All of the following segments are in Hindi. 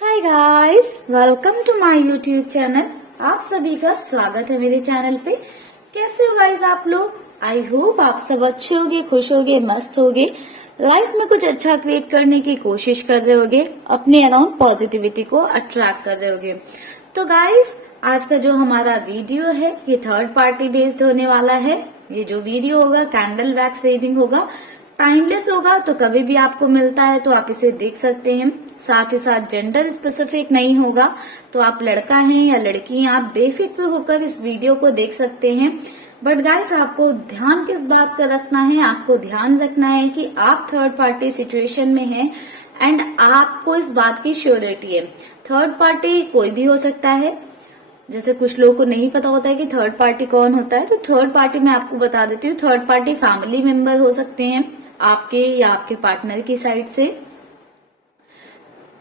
Hi guys, welcome to my YouTube channel. आप सभी का स्वागत है मेरे चैनल पे। कैसे हो गाइस आप लोग? आई होप आप सब अच्छे होगे, खुश होगे, मस्त होगे, लाइफ में कुछ अच्छा क्रिएट करने की कोशिश कर रहे होगे, अपने अराउंड पॉजिटिविटी को अट्रैक्ट कर रहे होगे। तो गाइस, आज का जो हमारा वीडियो है ये थर्ड पार्टी बेस्ड होने वाला है। ये जो वीडियो होगा कैंडल वैक्स रीडिंग होगा, टाइमलेस होगा, तो कभी भी आपको मिलता है तो आप इसे देख सकते हैं। साथ ही साथ जेंडर स्पेसिफिक नहीं होगा, तो आप लड़का हैं या लड़की हैं, आप बेफिक्र होकर इस वीडियो को देख सकते हैं। बट गाइस, आपको ध्यान किस बात का रखना है? आपको ध्यान रखना है कि आप थर्ड पार्टी सिचुएशन में हैं एंड आपको इस बात की श्योरिटी है। थर्ड पार्टी कोई भी हो सकता है। जैसे कुछ लोगों को नहीं पता होता है कि थर्ड पार्टी कौन होता है, तो थर्ड पार्टी मैं आपको बता देती हूँ। थर्ड पार्टी फैमिली मेंबर हो सकते हैं आपके या आपके पार्टनर की साइड से,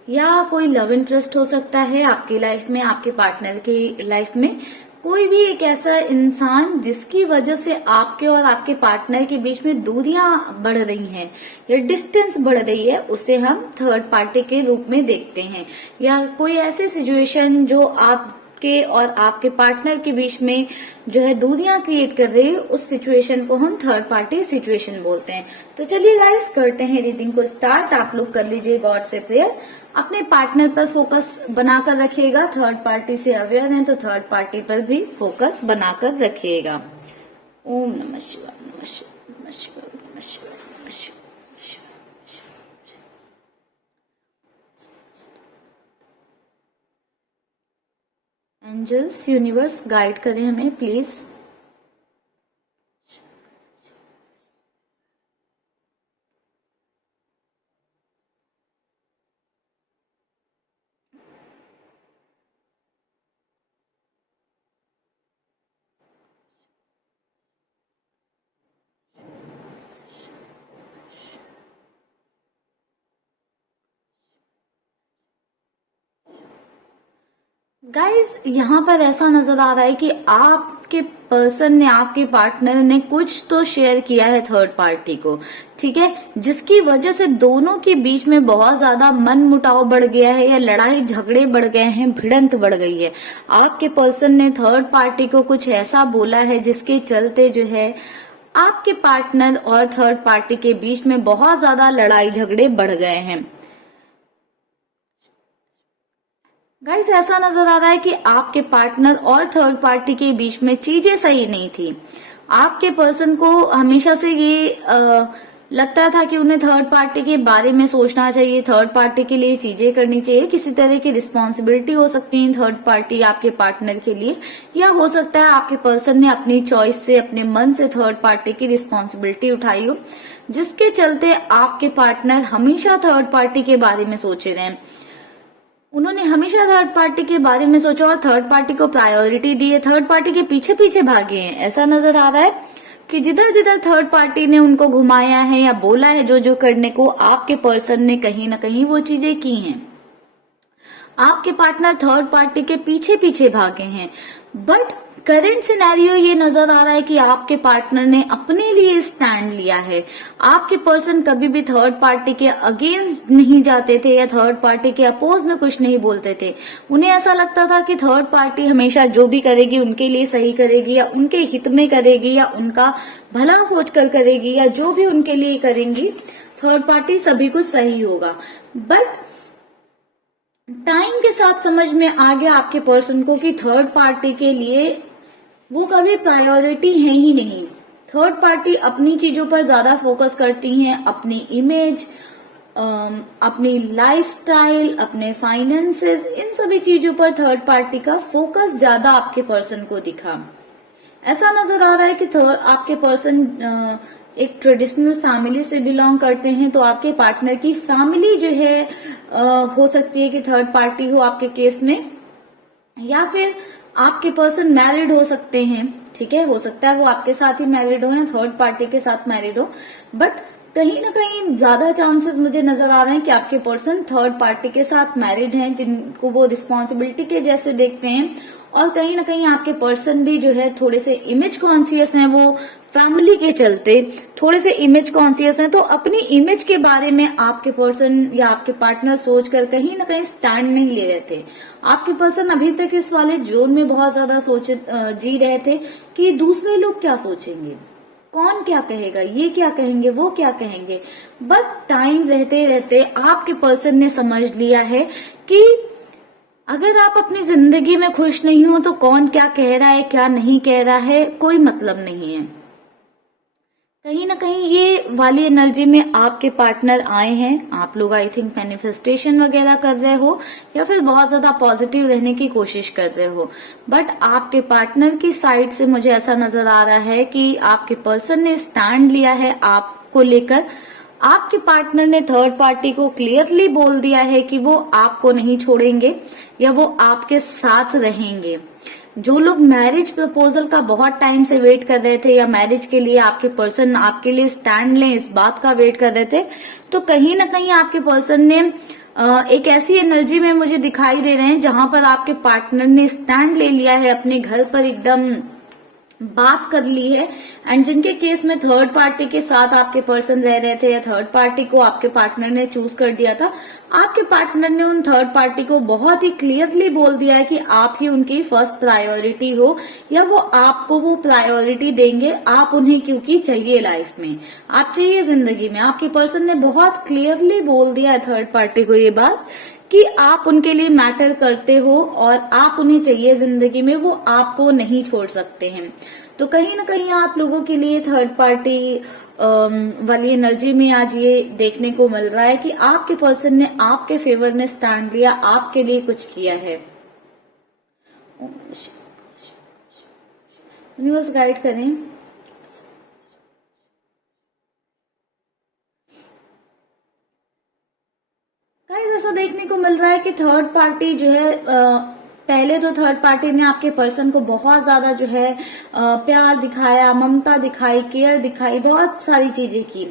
या कोई लव इंटरेस्ट हो सकता है आपकी लाइफ में, आपके पार्टनर की लाइफ में। कोई भी एक ऐसा इंसान जिसकी वजह से आपके और आपके पार्टनर के बीच में दूरियां बढ़ रही हैं या डिस्टेंस बढ़ रही है, उसे हम थर्ड पार्टी के रूप में देखते हैं। या कोई ऐसी सिचुएशन जो आपके और आपके पार्टनर के बीच में जो है दूरियां क्रिएट कर रही है, उस सिचुएशन को हम थर्ड पार्टी सिचुएशन बोलते हैं। तो चलिए गाइस, करते हैं रीडिंग को स्टार्ट। आप लोग कर लीजिए गॉड से प्रेयर, अपने पार्टनर पर फोकस बनाकर रखिएगा। थर्ड पार्टी से अवेयर हैं तो थर्ड पार्टी पर भी फोकस बनाकर रखिएगा। ओम नमः शिवाय, नमः शिवाय, नमः शिवाय, नमः शिवाय, नमः शिवाय। एंजल्स, यूनिवर्स गाइड करें हमें प्लीज। गाइस, यहाँ पर ऐसा नजर आ रहा है कि आपके पर्सन ने, आपके पार्टनर ने कुछ तो शेयर किया है थर्ड पार्टी को, ठीक है, जिसकी वजह से दोनों के बीच में बहुत ज्यादा मन मुटाव बढ़ गया है या लड़ाई झगड़े बढ़ गए हैं, भिड़ंत बढ़ गई है। आपके पर्सन ने थर्ड पार्टी को कुछ ऐसा बोला है जिसके चलते जो है आपके पार्टनर और थर्ड पार्टी के बीच में बहुत ज्यादा लड़ाई झगड़े बढ़ गए हैं। गाइस, ऐसा नजर आ रहा है कि आपके पार्टनर और थर्ड पार्टी के बीच में चीजें सही नहीं थी। आपके पर्सन को हमेशा से ये लगता था कि उन्हें थर्ड पार्टी के बारे में सोचना चाहिए, थर्ड पार्टी के लिए चीजें करनी चाहिए, किसी तरह की रिस्पॉन्सिबिलिटी हो सकती है थर्ड पार्टी आपके पार्टनर के लिए, या हो सकता है आपके पर्सन ने अपनी चॉइस से, अपने मन से थर्ड पार्टी की रिस्पॉन्सिबिलिटी उठाई हो, जिसके चलते आपके पार्टनर हमेशा थर्ड पार्टी के बारे में सोचे रहे। उन्होंने हमेशा थर्ड पार्टी के बारे में सोचा और थर्ड पार्टी को प्रायोरिटी दी है, थर्ड पार्टी के पीछे पीछे भागे हैं। ऐसा नजर आ रहा है कि जिधर जिधर थर्ड पार्टी ने उनको घुमाया है या बोला है जो जो करने को, आपके पर्सन ने कहीं ना कहीं वो चीजें की हैं। आपके पार्टनर थर्ड पार्टी के पीछे पीछे भागे हैं। बट करंट सिनेरियो ये नजर आ रहा है कि आपके पार्टनर ने अपने लिए स्टैंड लिया है। आपके पर्सन कभी भी थर्ड पार्टी के अगेंस्ट नहीं जाते थे या थर्ड पार्टी के अपोज में कुछ नहीं बोलते थे। उन्हें ऐसा लगता था कि थर्ड पार्टी हमेशा जो भी करेगी उनके लिए सही करेगी, या उनके हित में करेगी, या उनका भला सोचकर करेगी, या जो भी उनके लिए करेंगी थर्ड पार्टी सभी कुछ सही होगा। बट टाइम के साथ समझ में आ गया आपके पर्सन को कि थर्ड पार्टी के लिए वो कभी प्रायोरिटी है ही नहीं। थर्ड पार्टी अपनी चीजों पर ज्यादा फोकस करती हैं, अपनी इमेज, अपनी लाइफस्टाइल, अपने फाइनेंसेस, इन सभी चीजों पर थर्ड पार्टी का फोकस ज्यादा आपके पर्सन को दिखा। ऐसा नजर आ रहा है कि आपके पर्सन एक ट्रेडिशनल फैमिली से बिलोंग करते हैं, तो आपके पार्टनर की फैमिली जो है हो सकती है कि थर्ड पार्टी हो आपके केस में, या फिर आपके पर्सन मैरिड हो सकते हैं, ठीक है, हो सकता है वो आपके साथ ही मैरिड हो या थर्ड पार्टी के साथ मैरिड हो। बट कहीं ना कहीं ज्यादा चांसेस मुझे नजर आ रहे हैं कि आपके पर्सन थर्ड पार्टी के साथ मैरिड हैं, जिनको वो रिस्पॉन्सिबिलिटी के जैसे देखते हैं। और कहीं ना कहीं आपके पर्सन भी जो है थोड़े से इमेज कॉन्शियस हैं, वो फैमिली के चलते थोड़े से इमेज कॉन्शियस हैं। तो अपनी इमेज के बारे में आपके पर्सन या आपके पार्टनर सोचकर कहीं ना कहीं स्टैंड नहीं ले रहे थे। आपके पर्सन अभी तक इस वाले जोन में बहुत ज्यादा जी रहे थे कि दूसरे लोग क्या सोचेंगे, कौन क्या कहेगा, ये क्या कहेंगे, वो क्या कहेंगे। बट टाइम रहते रहते आपके पर्सन ने समझ लिया है कि अगर आप अपनी जिंदगी में खुश नहीं हो तो कौन क्या कह रहा है, क्या नहीं कह रहा है, कोई मतलब नहीं है। कहीं ना कहीं ये वाली एनर्जी में आपके पार्टनर आए हैं। आप लोग आई थिंक मैनिफेस्टेशन वगैरह कर रहे हो या फिर बहुत ज्यादा पॉजिटिव रहने की कोशिश कर रहे हो। बट आपके पार्टनर की साइड से मुझे ऐसा नजर आ रहा है कि आपके पर्सन ने स्टैंड लिया है आपको लेकर। आपके पार्टनर ने थर्ड पार्टी को क्लियरली बोल दिया है कि वो आपको नहीं छोड़ेंगे या वो आपके साथ रहेंगे। जो लोग मैरिज प्रपोजल का बहुत टाइम से वेट कर रहे थे या मैरिज के लिए आपके पर्सन आपके लिए स्टैंड लें इस बात का वेट कर रहे थे, तो कहीं ना कहीं आपके पर्सन ने एक ऐसी एनर्जी में मुझे दिखाई दे रहे हैं जहां पर आपके पार्टनर ने स्टैंड ले लिया है, अपने घर पर एकदम बात कर ली है। एंड जिनके केस में थर्ड पार्टी के साथ आपके पर्सन रह रहे थे या थर्ड पार्टी को आपके पार्टनर ने चूज कर दिया था, आपके पार्टनर ने उन थर्ड पार्टी को बहुत ही क्लियरली बोल दिया है कि आप ही उनकी फर्स्ट प्रायोरिटी हो या वो आपको वो प्रायोरिटी देंगे, आप उन्हें क्योंकि चाहिए लाइफ में, आप चाहिए जिंदगी में। आपके पर्सन ने बहुत क्लियरली बोल दिया है थर्ड पार्टी को ये बात कि आप उनके लिए मैटर करते हो और आप उन्हें चाहिए जिंदगी में, वो आपको नहीं छोड़ सकते हैं। तो कहीं ना कहीं आप लोगों के लिए थर्ड पार्टी वाली एनर्जी में आज ये देखने को मिल रहा है कि आपके पर्सन ने आपके फेवर में स्टैंड लिया, आपके लिए कुछ किया है। यूनिवर्स गाइड करें। गाइस ऐसा देखने को मिल रहा है कि थर्ड पार्टी जो है पहले तो थर्ड पार्टी ने आपके पर्सन को बहुत ज्यादा जो है प्यार दिखाया, ममता दिखाई, केयर दिखाई, बहुत सारी चीजें की,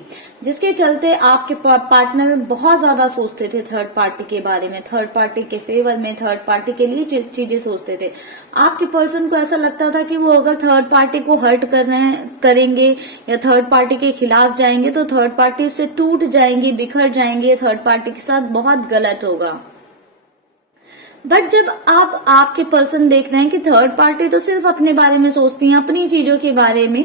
जिसके चलते आपके पार्टनर बहुत ज्यादा सोचते थे थर्ड पार्टी के बारे में, थर्ड पार्टी के फेवर में, थर्ड पार्टी के लिए चीजें सोचते थे। आपके पर्सन को ऐसा लगता था कि वो अगर थर्ड पार्टी को हर्ट करेंगे या थर्ड पार्टी के खिलाफ जाएंगे तो थर्ड पार्टी उससे टूट जाएंगी, बिखर जाएंगे, थर्ड पार्टी के साथ बहुत गलत होगा। बट जब आप आपके पर्सन देख रहे हैं कि थर्ड पार्टी तो सिर्फ अपने बारे में सोचती है, अपनी चीजों के बारे में,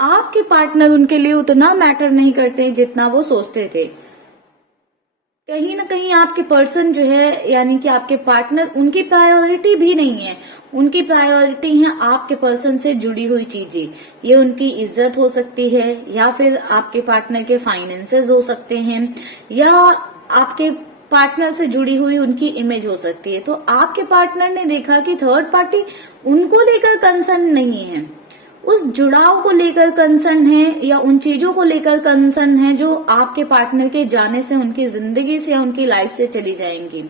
आपके पार्टनर उनके लिए उतना मैटर नहीं करते जितना वो सोचते थे। कहीं ना कहीं आपके पर्सन जो है यानी कि आपके पार्टनर उनकी प्रायोरिटी भी नहीं है, उनकी प्रायोरिटी है आपके पर्सन से जुड़ी हुई चीजें। ये उनकी इज्जत हो सकती है या फिर आपके पार्टनर के फाइनेंसेस हो सकते हैं या आपके पार्टनर से जुड़ी हुई उनकी इमेज हो सकती है। तो आपके पार्टनर ने देखा कि थर्ड पार्टी उनको लेकर कंसर्न नहीं है, उस जुड़ाव को लेकर कंसर्न है या उन चीजों को लेकर कंसर्न है जो आपके पार्टनर के जाने से उनकी जिंदगी से या उनकी लाइफ से चली जाएंगी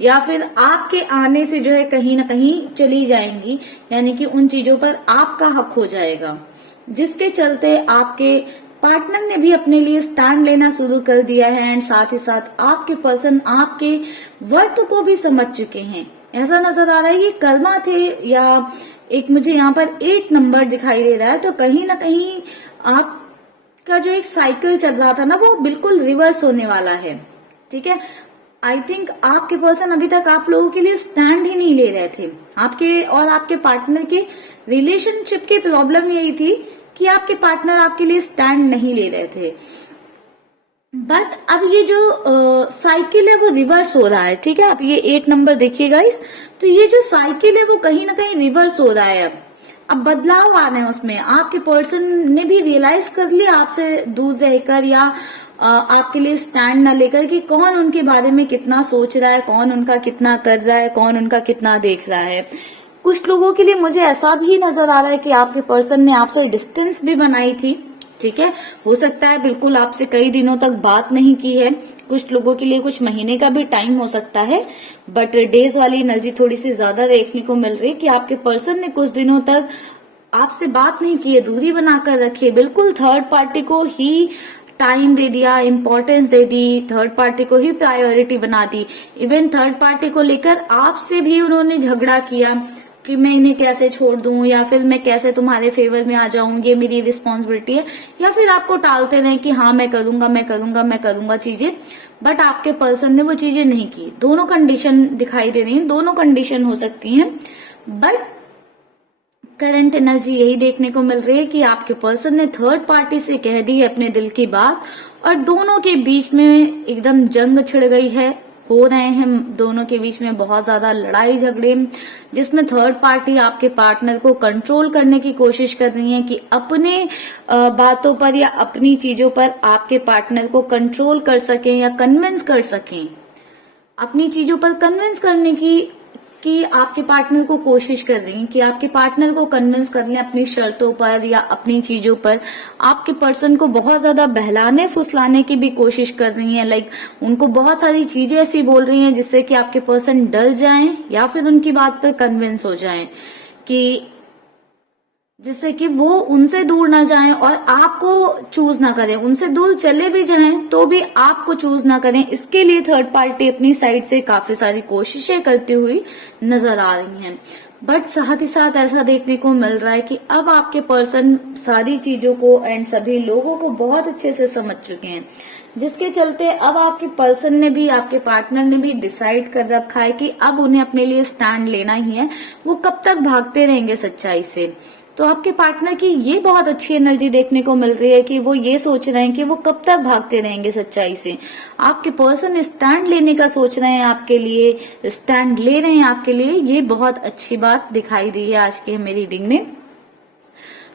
या फिर आपके आने से जो है कहीं ना कहीं चली जाएंगी, यानी कि उन चीजों पर आपका हक हो जाएगा, जिसके चलते आपके पार्टनर ने भी अपने लिए स्टैंड लेना शुरू कर दिया है। एंड साथ ही साथ आपके पर्सन आपके वर्थ को भी समझ चुके हैं। ऐसा नजर आ रहा है ये कर्मा थे या एक मुझे यहाँ पर 8 नंबर दिखाई दे रहा है, तो कहीं ना कहीं आपका जो एक साइकिल चल रहा था ना वो बिल्कुल रिवर्स होने वाला है। ठीक है, आई थिंक आपके पर्सन अभी तक आप लोगों के लिए स्टैंड ही नहीं ले रहे थे। आपके और आपके पार्टनर के रिलेशनशिप की प्रॉब्लम यही थी कि आपके पार्टनर आपके लिए स्टैंड नहीं ले रहे थे। बट अब ये जो साइकिल है वो रिवर्स हो रहा है। ठीक है, आप ये 8 नंबर देखिएगा इस, तो ये जो साइकिल है वो कहीं ना कहीं रिवर्स हो रहा है। अब बदलाव आ रहे हैं उसमें। आपके पर्सन ने भी रियलाइज कर लिया आपसे दूर रहकर या आपके लिए स्टैंड न लेकर कि कौन उनके बारे में कितना सोच रहा है, कौन उनका कितना कर रहा है, कौन उनका कितना देख रहा है। कुछ लोगों के लिए मुझे ऐसा भी नजर आ रहा है कि आपके पर्सन ने आपसे डिस्टेंस भी बनाई थी। ठीक है, हो सकता है बिल्कुल आपसे कई दिनों तक बात नहीं की है, कुछ लोगों के लिए कुछ महीने का भी टाइम हो सकता है। बट डेज वाली एनर्जी थोड़ी सी ज्यादा देखने को मिल रही है कि आपके पर्सन ने कुछ दिनों तक आपसे बात नहीं की है, दूरी बनाकर रखी है, बिल्कुल थर्ड पार्टी को ही टाइम दे दिया, इम्पोर्टेंस दे दी, थर्ड पार्टी को ही प्रायोरिटी बना दी। इवन थर्ड पार्टी को लेकर आपसे भी उन्होंने झगड़ा किया कि मैं इन्हें कैसे छोड़ दूं, या फिर मैं कैसे तुम्हारे फेवर में आ जाऊं, ये मेरी रिस्पॉन्सिबिलिटी है, या फिर आपको टालते रहे कि हाँ मैं करूंगा मैं करूंगा मैं करूंगा चीजें, बट आपके पर्सन ने वो चीजें नहीं की। दोनों कंडीशन दिखाई दे रही हैं, दोनों कंडीशन हो सकती हैं, बट करंट एनर्जी यही देखने को मिल रही है कि आपके पर्सन ने थर्ड पार्टी से कह दी है अपने दिल की बात, और दोनों के बीच में एकदम जंग छिड़ गई है, हो रहे हैं दोनों के बीच में बहुत ज्यादा लड़ाई झगड़े, जिसमें थर्ड पार्टी आपके पार्टनर को कंट्रोल करने की कोशिश कर रही है कि अपने बातों पर या अपनी चीजों पर आपके पार्टनर को कंट्रोल कर सकें या कन्विंस कर सकें। अपनी चीजों पर कन्विंस करने की आपके पार्टनर को कोशिश कर रही हैं कि आपके पार्टनर को कन्विंस कर लें अपनी शर्तों पर या अपनी चीजों पर। आपके पर्सन को बहुत ज्यादा बहलाने फुसलाने की भी कोशिश कर रही हैं, लाइक उनको बहुत सारी चीजें ऐसी बोल रही हैं जिससे कि आपके पर्सन डर जाएं या फिर उनकी बात पर कन्विंस हो जाएं, कि जिससे कि वो उनसे दूर ना जाएं और आपको चूज ना करें, उनसे दूर चले भी जाएं तो भी आपको चूज ना करें। इसके लिए थर्ड पार्टी अपनी साइड से काफी सारी कोशिशें करती हुई नजर आ रही हैं, बट साथ ही साथ ऐसा देखने को मिल रहा है कि अब आपके पर्सन सारी चीजों को एंड सभी लोगों को बहुत अच्छे से समझ चुके हैं, जिसके चलते अब आपके पर्सन ने भी, आपके पार्टनर ने भी डिसाइड कर रखा है कि अब उन्हें अपने लिए स्टैंड लेना ही है। वो कब तक भागते रहेंगे सच्चाई से। तो आपके पार्टनर की ये बहुत अच्छी एनर्जी देखने को मिल रही है कि वो ये सोच रहे हैं कि वो कब तक भागते रहेंगे सच्चाई से। आपके पर्सन स्टैंड लेने का सोच रहे हैं आपके लिए, स्टैंड ले रहे हैं आपके लिए। ये बहुत अच्छी बात दिखाई दी है आज की हमें रीडिंग में।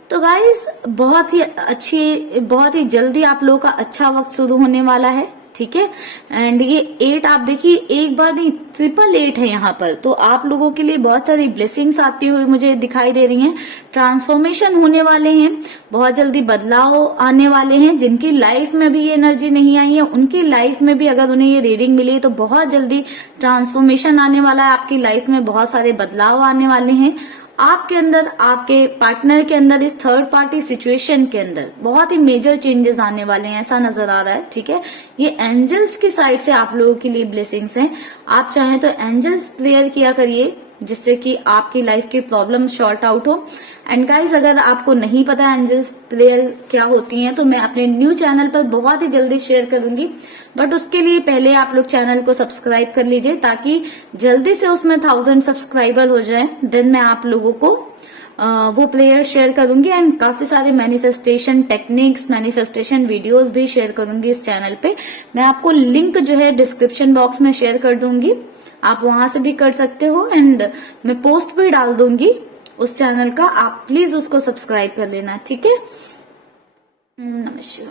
तो गाइस बहुत ही जल्दी आप लोगों का अच्छा वक्त शुरू होने वाला है, ठीक है। एंड ये 8 आप देखिए, एक बार नहीं 888 है यहाँ पर, तो आप लोगों के लिए बहुत सारी ब्लेसिंग्स आती हुई मुझे दिखाई दे रही हैं। ट्रांसफॉर्मेशन होने वाले हैं, बहुत जल्दी बदलाव आने वाले हैं। जिनकी लाइफ में भी ये एनर्जी नहीं आई है उनकी लाइफ में भी अगर उन्हें ये रीडिंग मिली है तो बहुत जल्दी ट्रांसफॉर्मेशन आने वाला है। आपकी लाइफ में बहुत सारे बदलाव आने वाले हैं। आपके अंदर, आपके पार्टनर के अंदर, इस थर्ड पार्टी सिचुएशन के अंदर बहुत ही मेजर चेंजेस आने वाले हैं, ऐसा नजर आ रहा है, ठीक है। ये एंजल्स की साइड से आप लोगों के लिए ब्लेसिंग्स हैं। आप चाहें तो एंजल्स प्रेयर किया करिए जिससे कि आपकी लाइफ की प्रॉब्लम शॉर्ट आउट हो। एंड गाइज, अगर आपको नहीं पता एंजल्स प्रेयर क्या होती हैं तो मैं अपने न्यू चैनल पर बहुत ही जल्दी शेयर करूंगी, बट उसके लिए पहले आप लोग चैनल को सब्सक्राइब कर लीजिए ताकि जल्दी से उसमें 1000 सब्सक्राइबर हो जाए। देन मैं आप लोगों को वो प्रेयर शेयर करूंगी एंड काफी सारे मैनिफेस्टेशन टेक्निक्स, मैनिफेस्टेशन वीडियोस भी शेयर करूंगी इस चैनल पे। मैं आपको लिंक जो है डिस्क्रिप्शन बॉक्स में शेयर कर दूंगी, आप वहां से भी कर सकते हो। एंड मैं पोस्ट भी डाल दूंगी उस चैनल का, आप प्लीज उसको सब्सक्राइब कर लेना, ठीक है। नमस्कार।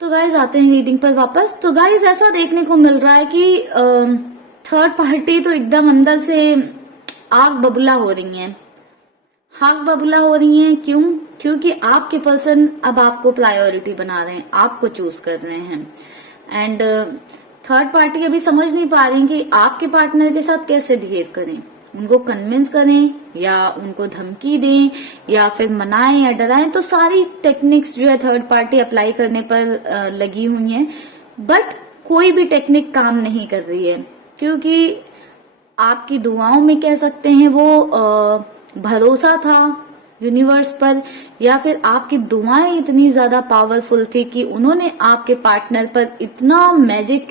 तो गाइज आते हैं रीडिंग पर वापस। तो गाइज ऐसा देखने को मिल रहा है कि थर्ड पार्टी तो एकदम अंदर से आग बबूला हो रही है, आग बबूला हो रही है। क्यों? क्योंकि आपके पर्सन अब आपको प्रायोरिटी बना रहे हैं, आपको चूज कर रहे हैं। एंड थर्ड पार्टी अभी समझ नहीं पा रही कि आपके पार्टनर के साथ कैसे बिहेव करें, उनको कन्विंस करें या उनको धमकी दें या फिर मनाएं या डराएं। तो सारी टेक्निक्स जो है थर्ड पार्टी अप्लाई करने पर लगी हुई हैं, बट कोई भी टेक्निक काम नहीं कर रही है क्योंकि आपकी दुआओं में कह सकते हैं वो भरोसा था यूनिवर्स पर, या फिर आपकी दुआएं इतनी ज्यादा पावरफुल थी कि उन्होंने आपके पार्टनर पर इतना मैजिक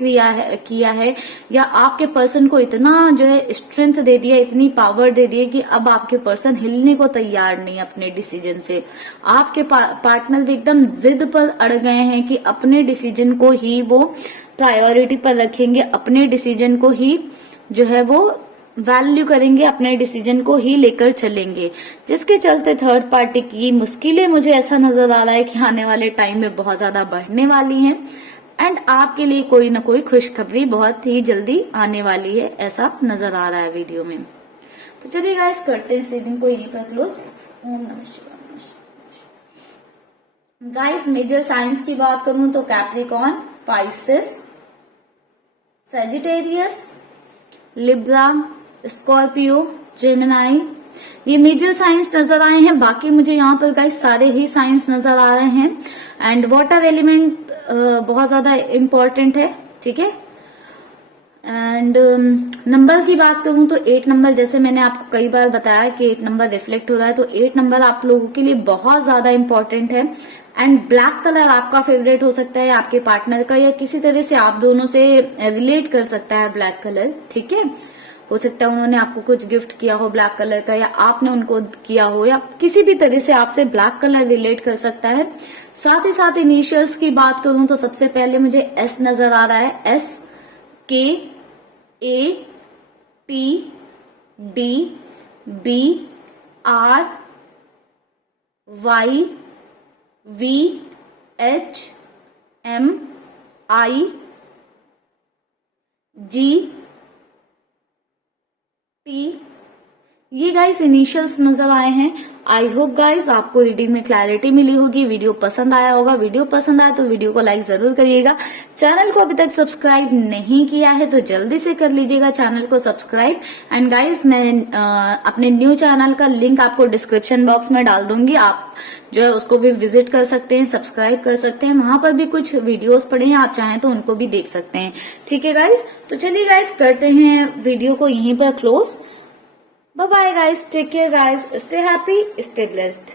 किया है या आपके पर्सन को इतना जो है स्ट्रेंथ दे दिया, इतनी पावर दे दी कि अब आपके पर्सन हिलने को तैयार नहीं अपने डिसीजन से। आपके पार्टनर भी एकदम जिद पर अड़ गए हैं कि अपने डिसीजन को ही वो प्रायोरिटी पर रखेंगे, अपने डिसीजन को ही जो है वो वैल्यू करेंगे, अपने डिसीजन को ही लेकर चलेंगे, जिसके चलते थर्ड पार्टी की मुश्किलें मुझे ऐसा नजर आ रहा है कि आने वाले टाइम में बहुत ज्यादा बढ़ने वाली हैं। एंड आपके लिए कोई ना कोई खुशखबरी बहुत ही जल्दी आने वाली है, ऐसा नजर आ रहा है वीडियो में। तो चलिए गाइस करते हैं इस रीडिंग को यहीं पर क्लोज। ओम नमः शिवाय। गाइस मेजर साइंस की बात करूं तो Capricorn, Pisces, Sagittarius, Libra, Scorpio, Gemini, ये मेजर साइंस नजर आए हैं। बाकी मुझे यहाँ पर गाइस सारे ही साइंस नजर आ रहे हैं। एंड वाटर एलिमेंट बहुत ज्यादा इम्पोर्टेंट है, ठीक है। एंड नंबर की बात करूं तो 8 नंबर, जैसे मैंने आपको कई बार बताया कि 8 नंबर रिफ्लेक्ट हो रहा है, तो 8 नंबर आप लोगों के लिए बहुत ज्यादा इम्पोर्टेंट है। एंड ब्लैक कलर आपका फेवरेट हो सकता है, आपके पार्टनर का, या किसी तरह से आप दोनों से रिलेट कर सकता है ब्लैक कलर, ठीक है। हो सकता है उन्होंने आपको कुछ गिफ्ट किया हो ब्लैक कलर का, या आपने उनको किया हो, या किसी भी तरह से आपसे ब्लैक कलर रिलेट कर सकता है। साथ ही साथ इनिशियल्स की बात करूं तो सबसे पहले मुझे एस नजर आ रहा है। S, K, A, T, D, B, R, Y, V, H, M, I, G, T, ये गाइस इनिशियल्स नजर आए हैं। आई होप गाइस आपको रीडिंग में क्लैरिटी मिली होगी, वीडियो पसंद आया होगा। वीडियो पसंद आया तो वीडियो को लाइक जरूर करिएगा। चैनल को अभी तक सब्सक्राइब नहीं किया है तो जल्दी से कर लीजिएगा चैनल को सब्सक्राइब। एंड गाइस मैं अपने न्यू चैनल का लिंक आपको डिस्क्रिप्शन बॉक्स में डाल दूंगी, आप जो है उसको भी विजिट कर सकते हैं, सब्सक्राइब कर सकते हैं। वहां पर भी कुछ वीडियोस पड़े हैं, आप चाहें तो उनको भी देख सकते हैं, ठीक है गाइस। तो चलिए गाइस करते हैं वीडियो को यहीं पर close. Bye bye guys, take care guys, stay happy, stay blessed.